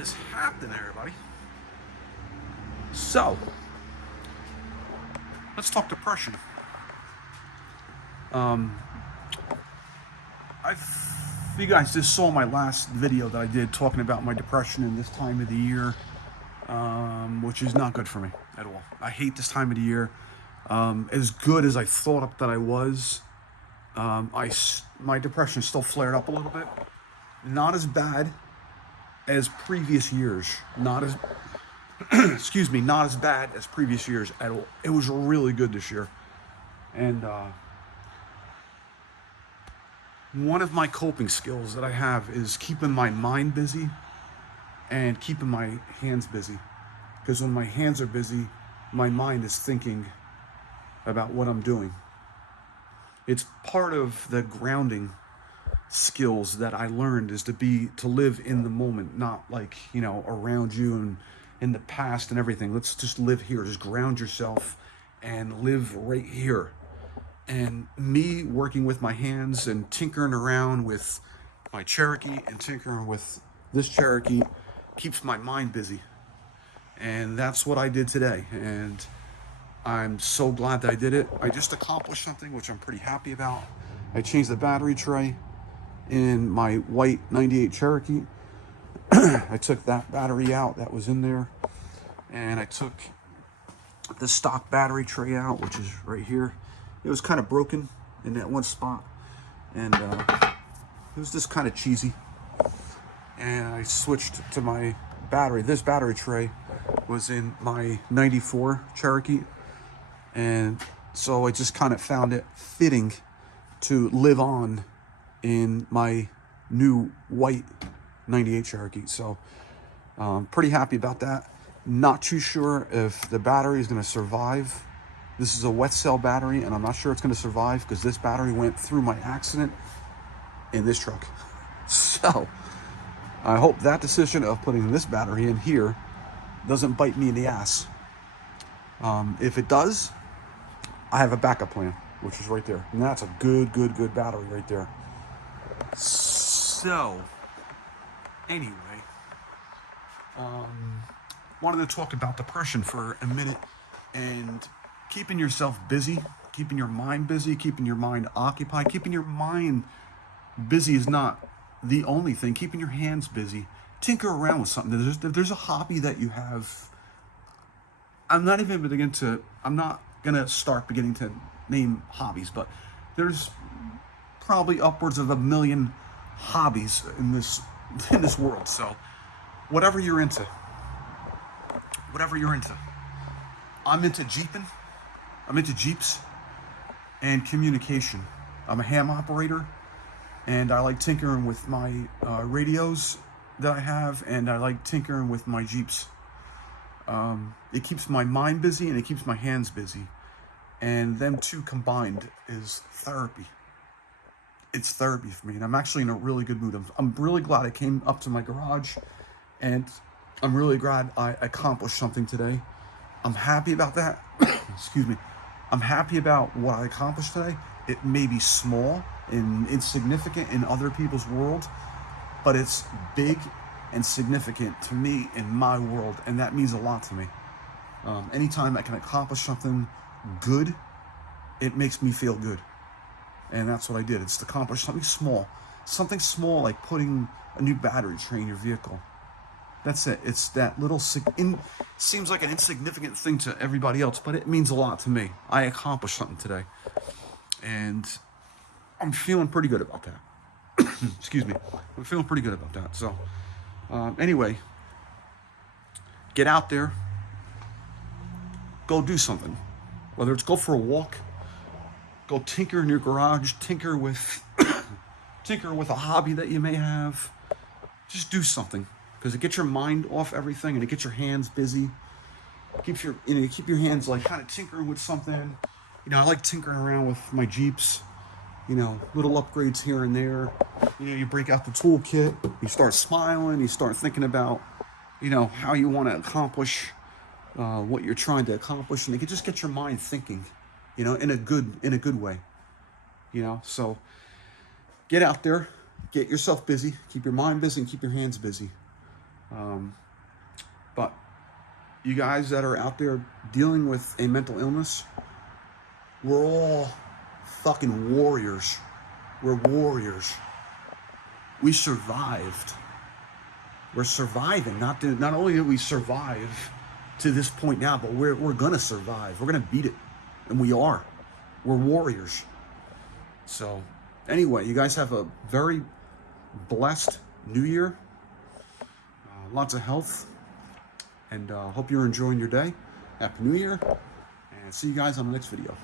is happening, everybody? So, let's talk depression. You guys just saw my last video that I did talking about my depression in this time of the year, which is not good for me at all. I hate this time of the year. As good as I thought that I was, my depression still flared up a little bit. Not as bad as previous years. Not as not as bad as previous years at all. It was really good this year. And one of my coping skills that I have is keeping my mind busy and keeping my hands busy. Because when my hands are busy, my mind is thinking about what I'm doing. It's part of the grounding skills that I learned is to live in the moment, not like, around you and in the past and everything. Let's just live here. Just ground yourself and live right here. And me working with my hands and tinkering around with my Cherokee and tinkering with this Cherokee keeps my mind busy. And that's what I did today. And I'm so glad that I did it. I just accomplished something which I'm pretty happy about. I changed the battery tray in my white 98 Cherokee. I took that battery out that was in there. And I took the stock battery tray out, which is right here. It was kind of broken in that one spot, and it was just kind of cheesy. And I switched to my battery. This battery tray was in my 94 Cherokee, and so I just kind of found it fitting to live on in my new white 98 Cherokee. So pretty happy about that. Not too sure if the battery is going to survive. This is a wet cell battery, and I'm not sure it's going to survive because this battery went through my accident in this truck. So I hope that decision of putting this battery in here doesn't bite me in the ass. If it does, I have a backup plan, which is right there. And that's a good battery right there. So, anyway, wanted to talk about depression for a minute and keeping yourself busy, keeping your mind busy, keeping your mind occupied. Keeping your mind busy is not the only thing. Keeping your hands busy. Tinker around with something. If there's a hobby that you have, I'm not going to start beginning to name hobbies, but there's probably upwards of 1 million hobbies in this world. So whatever you're into. I'm into Jeeping. I'm into Jeeps and communication. I'm a ham operator, and I like tinkering with my radios that I have, and I like tinkering with my Jeeps. It keeps my mind busy and it keeps my hands busy. And them two combined is therapy. It's therapy for me, and I'm actually in a really good mood. I'm really glad I came up to my garage, and I'm really glad I accomplished something today. I'm happy about that. Excuse me. I'm happy about what I accomplished today. It may be small and insignificant in other people's world, but it's big and significant to me in my world, and that means a lot to me. Anytime I can accomplish something good, it makes me feel good. And that's what I did. It's to accomplish something small. Something small like putting a new battery tray in your vehicle. That's it. It's that little, seems like an insignificant thing to everybody else, but it means a lot to me. I accomplished something today. And I'm feeling pretty good about that. Excuse me. I'm feeling pretty good about that. So, anyway, get out there. Go do something. Whether it's go for a walk, go tinker in your garage, tinker with a hobby that you may have. Just do something. Because it gets your mind off everything and it gets your hands busy. Keep your hands like kind of tinkering with something. I like tinkering around with my Jeeps. Little upgrades here and there. You break out the toolkit. You start smiling. You start thinking about, how you want to accomplish what you're trying to accomplish, and it can just get your mind thinking, in a good way. So get out there, get yourself busy, keep your mind busy, and keep your hands busy. But you guys that are out there dealing with a mental illness, we're all fucking warriors. We're warriors. We survived. We're surviving. Not only did we survive to this point now, but we're gonna survive. We're gonna beat it, and we are. We're warriors. So, anyway, you guys have a very blessed New Year. Lots of health, and hope you're enjoying your day. Happy New Year, and see you guys on the next video.